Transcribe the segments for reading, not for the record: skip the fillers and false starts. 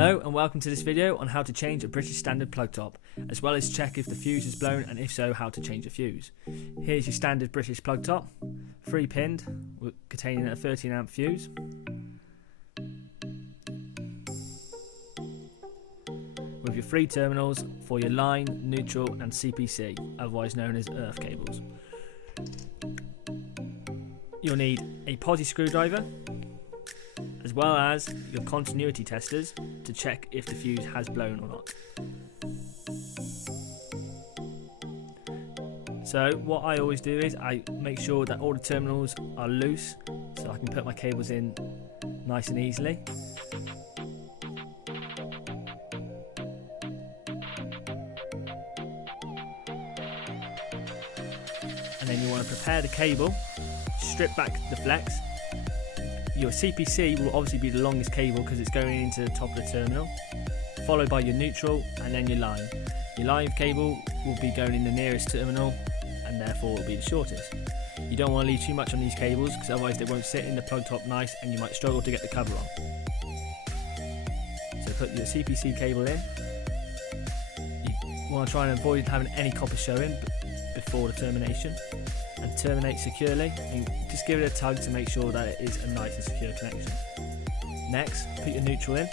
Hello and welcome to this video on how to change a British standard plug top, as well as check if the fuse is blown and if so, how to change a fuse. Here's your standard British plug top, 3-pinned, containing a 13 amp fuse. With your 3 terminals for your line, neutral and CPC, otherwise known as earth cables. You'll need a posi screwdriver, as well as your continuity testers to check if the fuse has blown or not. So what I always do is I make sure that all the terminals are loose so I can put my cables in nice and easily. And then you want to prepare the cable, strip back the flex. Your CPC will obviously be the longest cable because it's going into the top of the terminal, followed by your neutral and then your line. Your live cable will be going in the nearest terminal and therefore will be the shortest. You don't want to leave too much on these cables because otherwise they won't sit in the plug top nice and you might struggle to get the cover on. So put your CPC cable in. You want to try and avoid having any copper showing before the termination, and terminate securely, and just give it a tug to make sure that it is a nice and secure connection. Next, put your neutral in,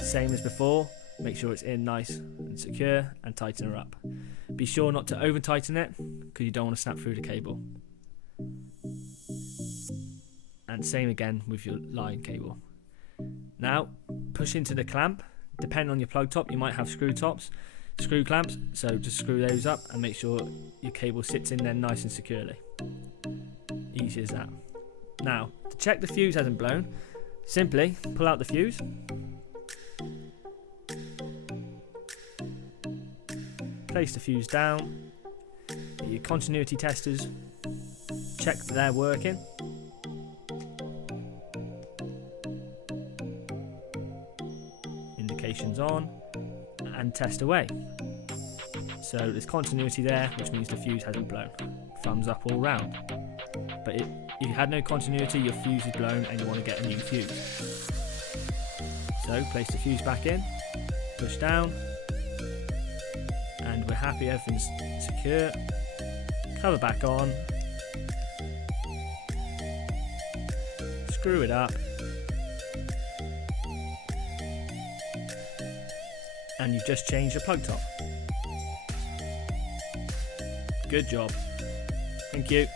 same as before, make sure it's in nice and secure and tighten her up. Be sure not to over tighten it because you don't want to snap through the cable. And same again with your line cable. Now push into the clamp. Depending on your plug top, you might have screw clamps, so just screw those up and make sure your cable sits in there nice and securely. Easy as that. Now, to check the fuse hasn't blown, simply pull out the fuse, place the fuse down, get your continuity testers, check that they're working. Indications on, and test away. So there's continuity there, which means the fuse hasn't blown. Thumbs up all round. But if you had no continuity, your fuse is blown and you want to get a new fuse. So place the fuse back in, push down, and we're happy everything's secure. Cover back on, screw it up, and you've just changed your plug top. Good job. Thank you.